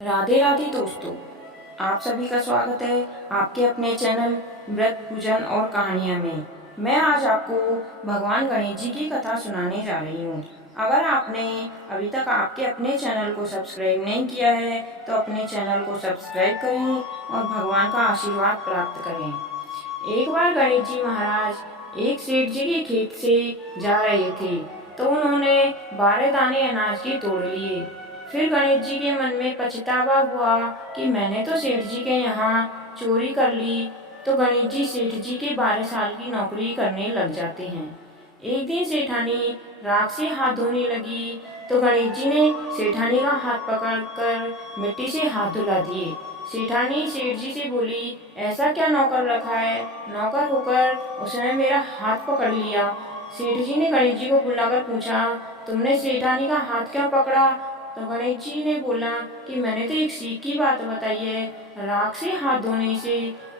राधे राधे दोस्तों, आप सभी का स्वागत है आपके अपने चैनल व्रत पूजन और कहानियाँ में। मैं आज आपको भगवान गणेश जी की कथा सुनाने जा रही हूँ। अगर आपने अभी तक आपके अपने चैनल को सब्सक्राइब नहीं किया है तो अपने चैनल को सब्सक्राइब करें और भगवान का आशीर्वाद प्राप्त करें। एक बार गणेश जी महाराज एक सेठ जी के खेत से जा रहे थे तो उन्होंने 12 दाने अनाज के तोड़ लिए। फिर गणेश जी के मन में पछतावा हुआ कि मैंने तो सेठ जी के यहाँ चोरी कर ली। तो गणेश जी सेठ जी के 12 साल की नौकरी करने लग जाते हैं। एक दिन सेठानी राख से हाथ धोने लगी तो गणेश जी ने सेठानी का हाथ पकड़कर मिट्टी से हाथ धुला दिए। सेठानी सेठ जी से बोली, ऐसा क्या नौकर रखा है, नौकर होकर उसने मेरा हाथ पकड़ लिया। सेठ जी ने गणेश जी को बुलाकर पूछा, तुमने सेठानी का हाथ क्यों पकड़ा? तो गणेश जी ने बोला कि मैंने तो एक सीख की बात बताई है, राख से हाथ धोने से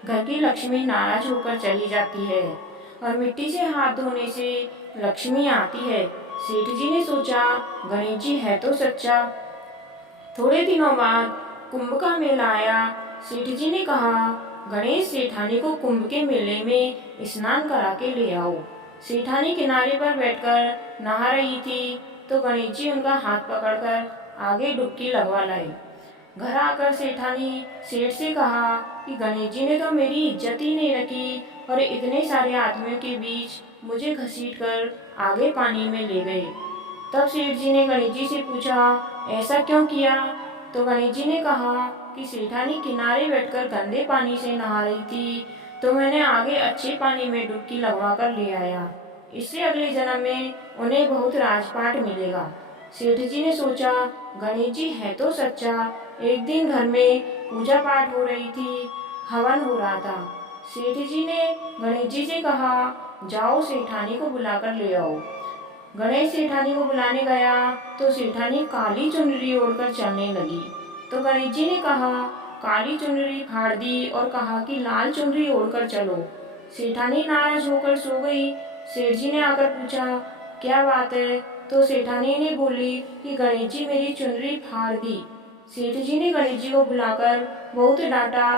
घर की लक्ष्मी नाराज होकर चली जाती है और मिट्टी से हाथ धोने से लक्ष्मी आती है। सेठ जी ने सोचा गणेश जी है तो सच्चा। थोड़े दिनों बाद कुंभ का मेला आया। सेठ जी ने कहा, गणेश सेठानी को कुंभ के मेले में स्नान करा के ले आओ। सेठानी किनारे पर बैठकर नहा रही थी तो गणेश जी उनका हाथ पकड़कर आगे डुबकी लगवा लाए। घर आकर सेठानी सेठ से कहा कि गणेश जी ने तो मेरी इज्जत ही नहीं रखी और इतने सारे आदमियों के बीच मुझे घसीटकर आगे पानी में ले गए। तब सेठ जी ने गणेश जी से पूछा, ऐसा क्यों किया? तो गणेश जी ने कहा कि सेठानी किनारे बैठकर गंदे पानी से नहा रही थी तो मैंने आगे अच्छे पानी में डुबकी लगवा कर ले आया। इससे अगले जन्म में उन्हें बहुत राजपाट मिलेगा। सेठ जी ने सोचा गणेश जी है तो सच्चा। एक दिन घर में पूजा पाठ हो रही थी, हवन हो रहा था। सेठ जी ने गणेश जी से कहा, जाओ सेठानी को बुलाकर ले आओ। गणेश सेठानी को बुलाने गया तो सेठानी काली चुनरी ओढ़कर चलने लगी। तो गणेश जी ने कहा, काली चुनरी फाड़ दी और कहा कि लाल चुनरी ओढ़कर चलो। सेठानी नाराज होकर सो गई। सेठ जी ने आकर पूछा, क्या बात है? तो सेठानी ने बोली कि गणेश जी मेरी चुनरी फाड़ दी। सेठ जी ने गणेश जी को बुलाकर बहुत डांटा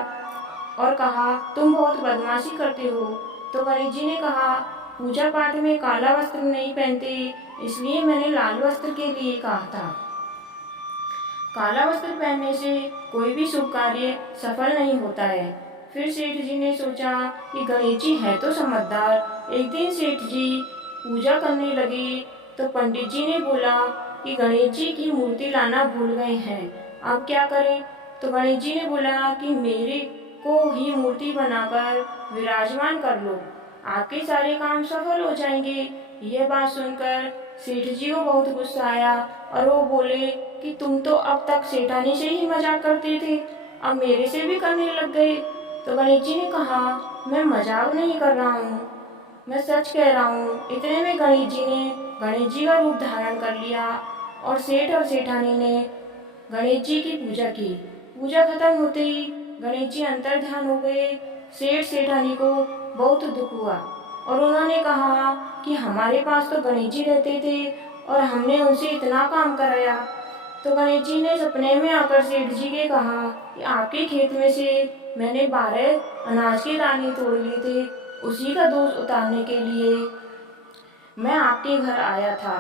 और कहा, तुम बहुत बदमाशी करते हो। तो गणेश जी ने कहा, पूजा पाठ में काला वस्त्र नहीं पहनते, इसलिए मैंने लाल वस्त्र के लिए कहा था। काला वस्त्र पहनने से कोई भी शुभ कार्य सफल नहीं होता है। फिर सेठ जी ने सोचा कि गणेश जी है तो समझदार। एक दिन सेठ जी पूजा करने लगे तो पंडित जी ने बोला कि गणेश जी की मूर्ति लाना भूल गए हैं, अब क्या करें? तो गणेश जी ने बोला कि मेरे को ही मूर्ति बनाकर विराजमान कर लो, आपके सारे काम सफल हो जाएंगे। यह बात सुनकर सेठ जी को बहुत गुस्सा आया और वो बोले कि तुम तो अब तक सेठानी से ही मजाक करते थे, अब मेरे से भी करने लग गए। तो गणेश जी ने कहा, मैं मजाक नहीं कर रहा हूँ, मैं सच कह रहा हूँ। इतने में गणेश जी ने गणेश जी का रूप धारण कर लिया और सेठ और सेठानी ने गणेश जी की पूजा की। पूजा खत्म होते ही गणेश जी अंतर ध्यान हो गए। सेठ सेठानी को बहुत दुख हुआ और उन्होंने कहा कि हमारे पास तो गणेश जी रहते थे और हमने उनसे इतना काम कराया। तो गणेश जी ने सपने में आकर सेठ जी के कहा कि आपके खेत में से मैंने 12 अनाज के दाने तोड़ लिए थे, उसी का दोष उतारने के लिए मैं आपके घर आया था।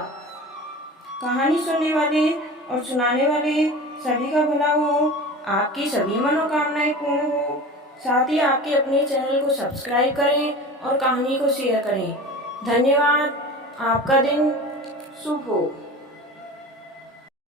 कहानी सुनने वाले और सुनाने वाले सभी का भला हो, आपकी सभी मनोकामनाएं पूर्ण हो। साथ ही आपके अपने चैनल को सब्सक्राइब करें और कहानी को शेयर करें। धन्यवाद। आपका दिन शुभ हो।